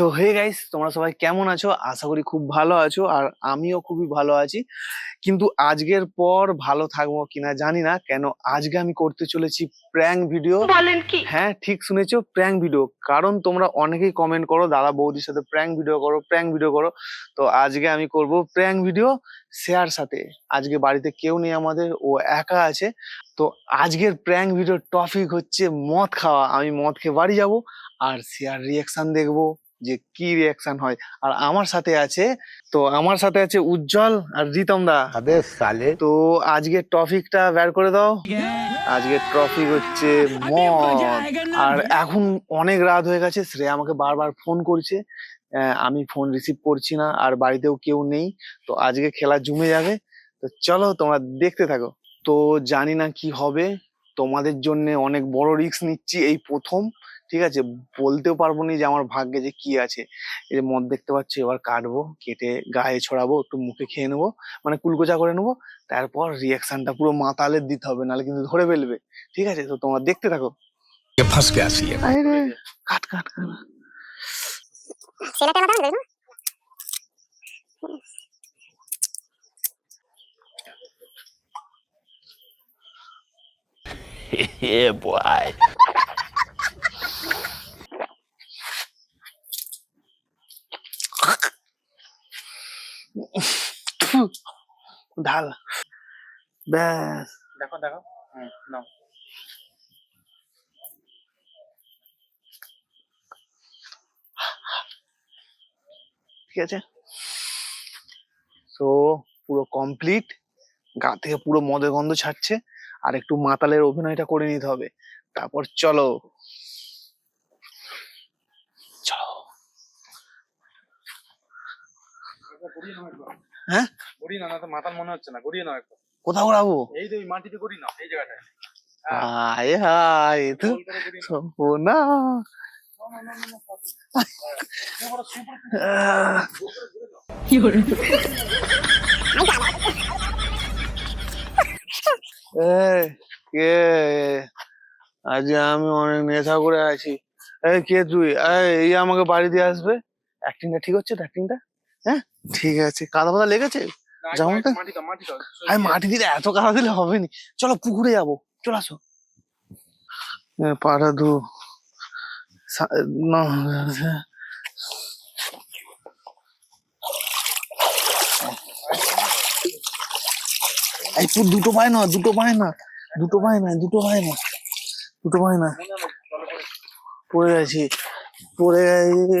So hey guys তোমরা সবাই কেমন আছো? আশা করি খুব ভালো আছো আর আমিও খুবই ভালো আছি। কিন্তু আজকের পর ভালো থাকব কিনা জানি না কেন আজকে আমি করতে চলেছি প্র্যাঙ্ক ভিডিও বলেন কি? হ্যাঁ ঠিক শুনেছো প্র্যাঙ্ক ভিডিও কারণ তোমরা অনেকেই কমেন্ট করো দাদা বৌদির সাথে প্র্যাঙ্ক ভিডিও করো প্র্যাঙ্ক ভিডিও করো। তো আজকে আমি করব প্র্যাঙ্ক ভিডিও শেয়ার সাথে। আজকে বাড়িতে কেউ নেই আমাদের ও একা আছে। তো আজকের প্র্যাঙ্ক ভিডিওর টপিক হচ্ছে মদ খাওয়া। আমি মদ খেয়ে বাড়ি যাব আর শেয়ার রিয়াকশন দেখব। যে কি রিয়াকশন হয়। আর আমার সাথে আছে তো আমার সাথে আছে উজ্জ্বল আর রিতম দা। তো আজকে টপিকটা বের করে দাও। আজকের ট্রফিক হচ্ছে মদ। আর এখন অনেক রাত হয়ে গেছে শ্রেয়া আমাকে বারবার ফোন করছে। আমি ফোন রিসিভ করছি না আর বাড়িতেও কেউ নেই। তো আজকে খেলা জমে যাবে। তো চলো তোমরা দেখতে থাকো। তো জানি না কি হবে। তোমাদের জন্য অনেক বড় রিস্ক নিচ্ছি এই প্রথম। ঠিক আছে? বলতেও পারব না যে আমার ভাগ্যে যে কি আছে। এই যে মদ দেখতে পাচ্ছি এবার কাটবো কেটে গায়ে ছড়াবো একটু মুখে খেয়ে নেব মানে কুলকোচা করে নেব তারপর রিয়াকশনটা পুরো মাতালের দিতে হবে নাহলে কিন্তু ধরে ফেলবে। ঠিক আছে? তো তোমার দেখতে থাকো। ফসকে আসি কাট কাট কাট। yeah, boy. ঢাল। ব্যাস। দেখো দেখো। হুম নাও। ঠিক আছে? তো পুরো কমপ্লিট গা থেকে পুরো মদের গন্ধ ছাড়ছে। আর একটু মাতালের অভিনয়টা করে নিতে হবে। তারপর চলো চলো গড়িয়ে নাও একবার হ্যাঁ? গড়িয়ে না তো মাথার মনে হচ্ছে না গড়িয়ে নাও একবার কোথাও ঘোরাবো এই মাটিতে গড়িয়ে নাও এই জায়গাটায় হায় তো। হ্যাঁ, কে আজ আমি অনেক নেশা করে আছি এই কে তুই এই, এই আমাকে বাড়ি দিয়ে আসবে অ্যাক্টিংটা ঠিক হচ্ছে তো অ্যাক্টিংটা হ্যাঁ? ঠিক আছে। কাদা ফাদা লেগেছে? না, যাও একবার তো। মাটি দাও মাটি আমি মাটি দিলে এত কাদা দিলে হবে নি। চলো পুকুরে যাব। চলে আসো। পাড়া দু না, এই দুটো পায় না দুটো পায় না দুটো পায় না দুটো পায় না দুটো পায় না পড়ে গেছি পড়ে গেছি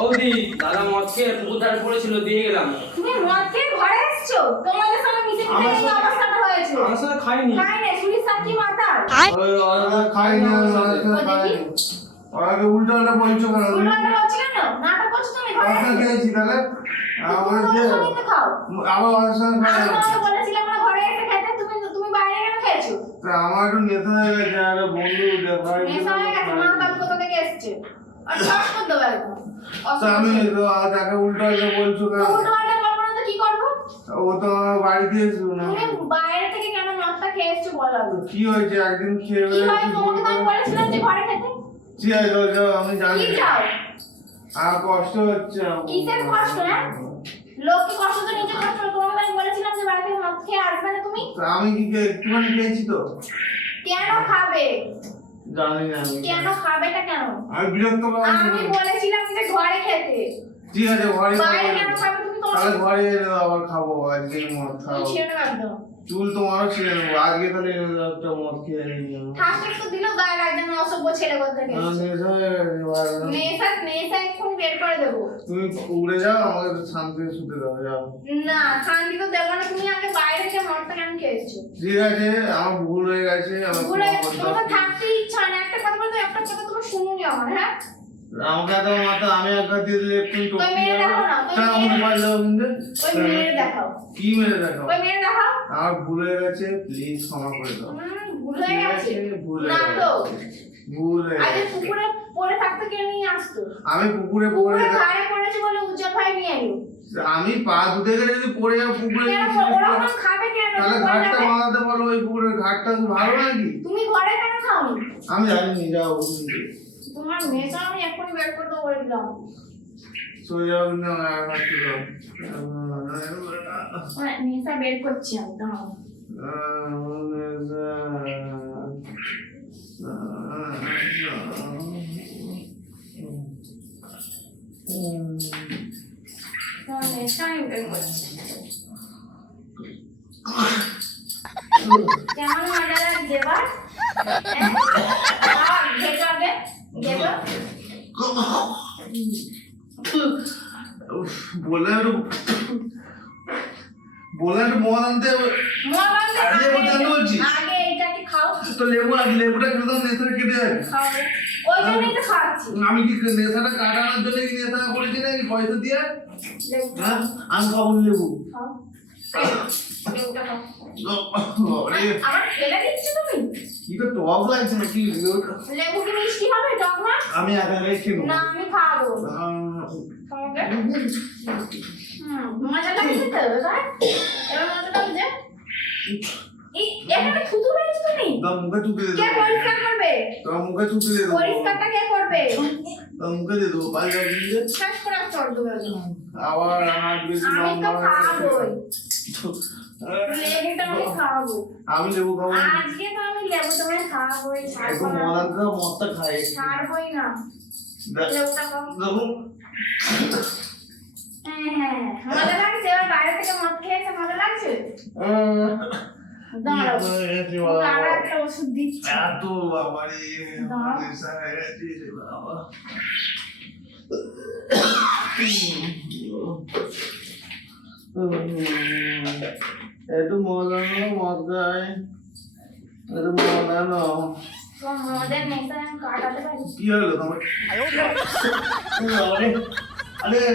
বৌদি দাদা মদ খেয়ে পুকুর ধারে পড়েছিল দিয়ে গেলাম। তুমি মদ খেয়ে ঘরে এসছো? তোমাদের সঙ্গে মিশে মিশে আমার এই সাথে- অবস্থাটা হয়েছে। আমার সাথে খাইনি। খাই না শুনি সাকি মাতাল? ওই ওই- খাই না ও দেখি। আমাকে উল্টো উল্টো বলছো কেন? উল্টো বলছি কেন? নাটক করছ তুমি ঘরে কথা খেয়েছি তাহলে? আমার যে আমার আমার সঙ্গে আমি তোমাকে বলেছিলাম না ঘরে এসে খেতে তুমি তুমি বাইরে কেন খেয়েছো? আমার একটু নেশা হয়ে গেছে আর বন্ধু দেখাই নেশা হয়ে গেছে মা বাবা কোথা থেকে এসছে? আমি তাকে উল্টো উল্টো বলছো কেন? উল্টো পাল্টা বলব না তো কি করব? ও তো আমার বাড়িতে এসো না। তুমি বাইরে থেকে কেন মদটা খেয়ে এসছো বলো কি হয়েছে? একদিন খেয়ে কি হয়? তোমাকে তো আমি বলেছিলাম যে ঘরে খেতে। ঠিক আছে যাও, যাও, আমি জানি কি আর কষ্ট হচ্ছে আমার। কিসের কষ্ট হ্যাঁ? লোক কি কষ্ট তো নিজে কষ্ট করে তোমাকে আমি বলেছিলাম যে বাড়িতে মদ খেয়ে আসবে না তুমি। আমি কি একটুখানি খেয়েছি তো? কেন খাবে? জানি না কেন খাবে খাবেটা কেন? আমি বিরক্ত আমি বলেছিলাম যে ঘরে খেতে। ঠিক আছে ঘরে বাইরে কেন খাবে তুমি তো ঘরে আবার খাব আজকে মন খাব ছেড়ে দাও একদম। চুল তোমারও ছিঁড়ে নেব আজকে তাহলে একটা মদ খেয়ে নিয়ে যাব একটু দিলেও গায়ে লাগবে না অসভ্য ছেলে কোথা থেকে আমার নেশা হয়ে গেছে, ভালো না। নেশা নেশা এক্ষুনি বের করে দেবো। তুমি উড়ে যাও আমাকে শান্তিতে শুতে দাও যাও। না শান্তি তো দেবো না তুমি আগে বাইরে থেকে মদটা কেন খেয়েছো ঠিক আছে আমার ভুল হয়ে গেছে আমার ভুলে করে দাও। তোমাকে থাকতে ইচ্ছা হয় না। একটা কথা বলতে একটা কথা তুমি শুনুনি আমার হ্যাঁ? আমাকে এত মাথা আমি এক হাত দিয়ে দিলে একটু ওই মেরে দেখাও না, ওই কেন মোবাইল দাও কিন্তু ওই মেরে দেখাও। কি মেরে দেখাও? ওই মেরে দেখাও। আমার ভুল গেছে প্লিজ ক্ষমা করে দাও। ভুল গেছে। ভুল না তো ভুল আগে। পুকুরে পড়ে থাকতে কে নিয়ে আসতো? আমি পুকুরে পড়ে পড়েছে বলে উজ্জ্বল ভাই নিয়ে এলো। আমি পা ধুতে গেলে যদি পড়ে যাও পুকুরে কেন? ওরকম খাবে কেন? তাহলে ঘাটটা বানাতে পারো ওই পুকুরের ঘাটটা ভালো নাকি? তুমি ঘরে কেন খাওনি? আমি জানি নি যাও তোমার মেয়েটা আমি এখনই বের করে দেবো বললাম সোজা না ঘাটটা দাও। মানে মেয়েটা বের করছি আমি দাঁড়াও তোমার মেয়েটা আমি বের করছি কেমন মজা লাগছে এবার হ্যাঁ? আবার ঘেটো আগে ঘেটো উফ, বলে একটু বলে একটু মদ আনতে আগে বলতে বলছি। আগে খাও। তো লেবু আগে লেবুটা নেশাটা কেটে যাবে। খাও। ওই জন্যই তো খাওয়াচ্ছি আমি কি নেশাটা কাটানোর জন্য কি নেশা করেছি নাকি পয়সা দিয়ে? হ্যাঁ আমি খাব লেবু। না? আমি একা খেয়ে না আমি খাব। মজা লাগছে তো? এবার এবার মজা লাগছে? এখানে থুতু হয়েছে তুমি? দাও মুখে চুপে দে কে পরিষ্কার করবে? তোমার মুখে দেবো। পরিষ্কারটা কে করবে? তোমার মুখে দিয়ে দেবো। পাঁচ দিয়ে শেষ করে চল দেবে আবার হাত বেশি আমি তো খাবোই। লেবুটা আমি খাব। আমি লেবু খাব না। আজকে তো আমি লেবু তোমায় খাবোই একটু মদ দাও, মদটা খাই। ছাড়বোই না। লেবুটা খাও দেবো হ্যাঁ হ্যাঁ। মজা লাগছে? এবার বাইরে থেকে মদ খেয়েছে মজা লাগছে? আহ, দাঁড়াও। গেছে তুমি বাবা। আরও একটা হয়ে কাটাতে পারি। কি হলো তোমার? আরে আরে এই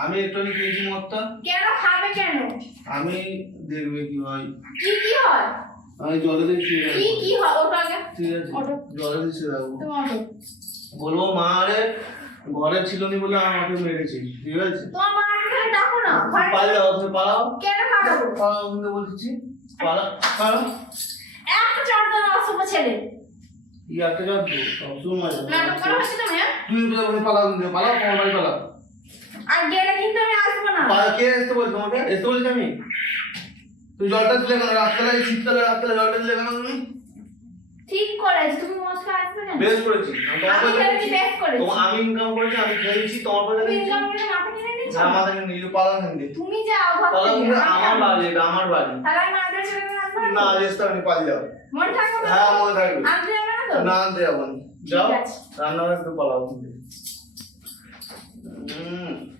আমি একটু খেয়েছি মদটা। কেন? খাবে কেন? আমি দেখবে কি হয়। কি কি হয়? আমি জলে দিয়ে শুয়ে কি কি হয়? ওটা আগে ঠিক আছে। জলে দিয়ে শুয়ে রাখব। তুমি বলব মা রে ঘরে ছিল নি বলে আমাকে মেরেছে। ঠিক আছে? তোমার মাকে তাহলে ডাকো না। পালাও তুমি পালাও। কেন পাঠাবো পালাও কিন্তু বলছি। পালা পালাও একটা চট দেওয়া অসভ্য ছেলে। একটা যাব সবসময় নাটক করা হচ্ছে তুমি? তুই বলে পালাও কিন্তু পালাও তোমার বাড়ি পালাও। আর গেলে কিন্তু আমি আসব না। কে আসতে বলছো তোমাকে আসতে বলছি আমি? তুই জলটা দিলে কেন? রাত্রেবেলায় শীতকালে রাত্রে জলটা দিলে কেন তুমি? ঠিক করেছি তুমি মদ আসবে না? বেশ করেছি। আমি তোমার আমি পয়সা খেয়েছি দিয়েছি। বেশ করেছি। তোমার- আমি ইনকাম করেছি আমি খেয়েছি তোমার পয়সা তুমি ইনকাম করে মাথা কিনে নিচ্ছ? না আমাদের নিজে পালা হিন্দি তুমি যাও ঘর পালা কিন্তু আমার যাব। বাড়ি এটা আমার বাড়ি। তাহলে আমি আদ্রা ছেলে আসব না চেষ্টা আমি পালিয়ে যাও মনে থাকবে হ্যাঁ মনে থাকবে। আনতে যাবে না তো? না আনতে যাব না। যাও ঠিক আছে। একটু পালাও। কিন্তু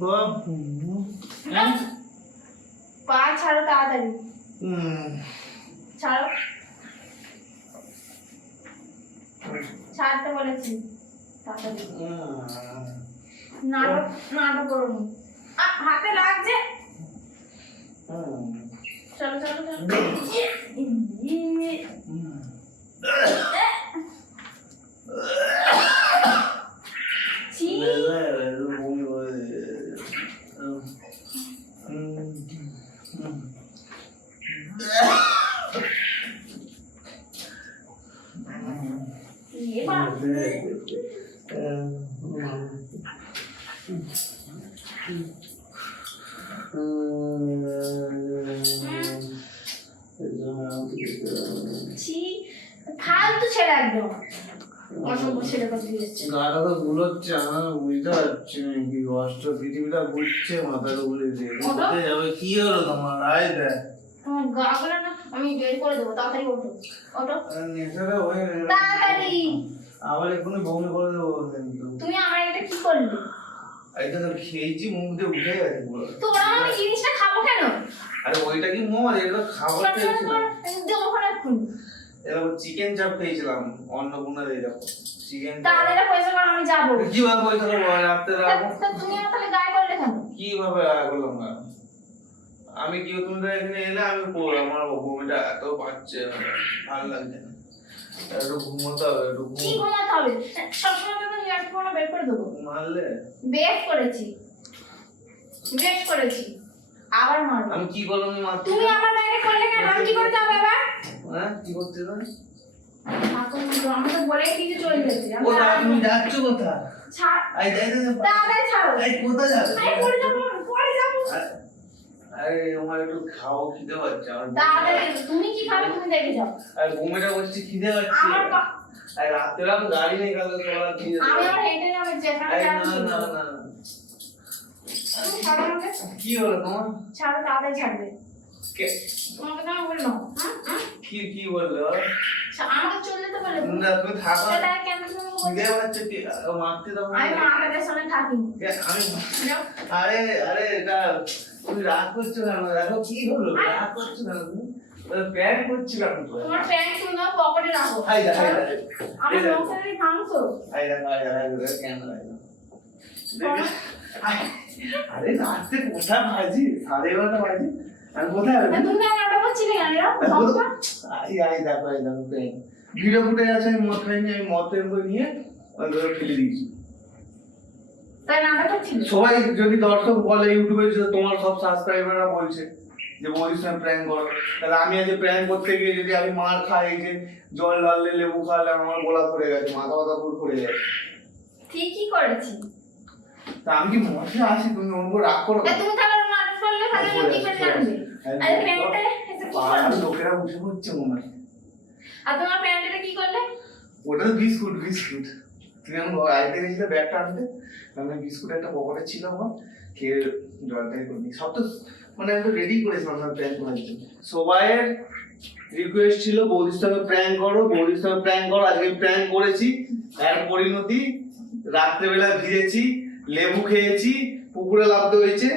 বাবু পা ছাড়ো তাড়াতাড়ি। ছাড়ো। ছাড়তে বলেছি। তাড়াতাড়ি। নাটক নাটক করো। হাতে লাগছে। চলো চলো চলো। ছি, ফালতু ছেলে একদম। অসভ্য ছেলে কথা দিয়ে গাটা তো গুলোচ্ছে আমার বুঝতে পারছি না কি কষ্ট পৃথিবীটা ঘুরছে মাথাটা ঘুরে দিয়ে কোথায় যাবে কি হলো তোমার? আয় দেখ। তোমার গা গুলো না আমি বের করে দেবো তাড়াতাড়ি ওঠো। ওঠো। নেশাটা হয়ে তাড়াতাড়ি। আবার এক্ষুনি বমি করে দেবো তুমি আমার এটা কি করলে? খেয়েছি মুখ দিয়ে উঠে গেছে জিনিসটা খাব কেন আরে ওইটা কি এটা খাবার খেয়েছিলাম ওখানে এরকম চিকেন চাপ খেয়েছিলাম অন্নপূর্ণা দিয়ে দেখো চিকেন তাহলে এটা পয়সা করে আমি যাব। কীভাবে পয়সা দেবো রাত্রে রাখব তুমি আমার তাহলে গায়ে করলে কেন? কীভাবে রাগ করলাম না আমি কি তুমি তো এখানে এলে আমি আমার বমিটা এত পাচ্ছে ভালো লাগছে না। একটু ঘুমোতে হবে একটু কি ঘুম ঘুমাতে হবে? সবসময় তো আমি বের করে দেবো। মারলে বেশ করেছি। বেশ করেছি। আবার মারবো। আমি কি করলাম আমি মারতে তুমি আমার গায়ে করলে কেন? আমি কি করে যাব এবার? হ্যাঁ কি করতে হবে তুমি তুমি কি খাবে? তুমি দেখে যাও। খিদে পাচ্ছে। রাত্রে গাড়ি নেই কালকে আমি আমার হেঁটে যাব না না না তুমি ছাড়ো আমাকে কি হলো তোমার? ছাড়ো তাড়াতাড়ি ছাড়বে। তোমাকে তো আমি বললাম হুম হুম কি কি বলল? আমাকে চলে যেতে বলে। না তুমি থাকো। কেন মারতে দাও আমি মাকাদের সঙ্গে থাকি। আমি আরে আরে এটা তুমি রাগ করছ কেন? দেখো কি হলো? রাগ করছ কেন তুমি? প্যান্ট করছিলাম তো তোমার প্যান্ট তুমি আমার পকেটে রাখো। হাই দা হাই। দা আমার লোকের ভাঙছো? হাই দা হাই দা হাই দা কেন আরে কোথা বাজি সাড়ে এগারোটা বাজি। কোথায় তুমি? আই আই দেখো দেখো ভিডিও ফুটে আছে আমি মদ খাইনি আমি নিয়ে ওই ফেলে দিয়েছি। সবাই যদি দর্শক বলে ইউটিউবে তোমার সব সাবস্ক্রাইবাররা বলছে যে বলিস না প্র্যাঙ্ক করো তাহলে আমি আজ প্র্যাঙ্ক করতে গিয়ে যদি আমি মার খাই যে জল ঢাললে লেবু খাওয়ালে আমার গলা ধরে গেছে মাথা মাথা পুরো গেছে। ঠিকই করেছি তা আমি কি মজা আসি তুমি ওর উপর রাগ করো তা তুমি করলে তাহলে সরে কি করে জানবে? আরে প্যান্টটা এসে কি করলে? লোকেরা বসে পড়ছে মনে হয়। আর তোমার প্যান্টটা কি করলে? ওটা তো বিস্কুট বিস্কুট। তুমি এখন আইতে গেছিলে ব্যাগটা আনতে। আমি বিস্কুট একটা পকেটে ছিল আমার খেয়ে জলটাই করিনি সব তো মানে আমি তো রেডি করেছিলাম আমার প্র্যাঙ্ক করার জন্য। সবাইয়ের রিকোয়েস্ট ছিল বৌদির সঙ্গে প্র্যাঙ্ক করো বৌদির সঙ্গে প্র্যাঙ্ক করো আজকে প্র্যাঙ্ক করেছি। এর পরিণতি রাত্রেবেলা ভিজেছি। লেবু খেয়েছি পুকুরে লাভতে হয়েছে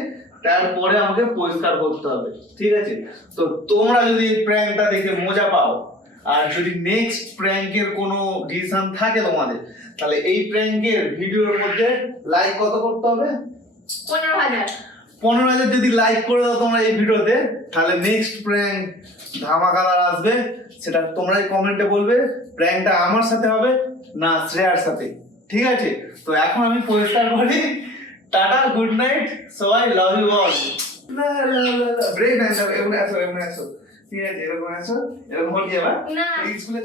তারপরে আমাকে পরিষ্কার করতে হবে ঠিক আছে? তো তোমরা যদি এই প্র্যাঙ্কটা দেখে মজা পাও আর যদি নেক্সট প্র্যাঙ্কের কোনো ডিসিশন থাকে তোমাদের তাহলে এই প্র্যাঙ্কের ভিডিওর মধ্যে লাইক কত করতে হবে? পনেরো হাজার। পনেরো হাজার যদি লাইক করে দাও তোমরা এই ভিডিওতে তাহলে নেক্সট প্র্যাঙ্ক ধামাকাদার আসবে সেটা তোমরাই কমেন্টে বলবে প্র্যাঙ্কটা আমার সাথে হবে না শ্রেয়ার সাথে। ঠিক আছে তো এখন আমি পরিষ্কার করি টাটা গুড নাইট সবাই লাভ ইউ অল ব্রেক এমন আসো এমন আসো ঠিক আছে এরকম আসো এরকম হল না স্কুলে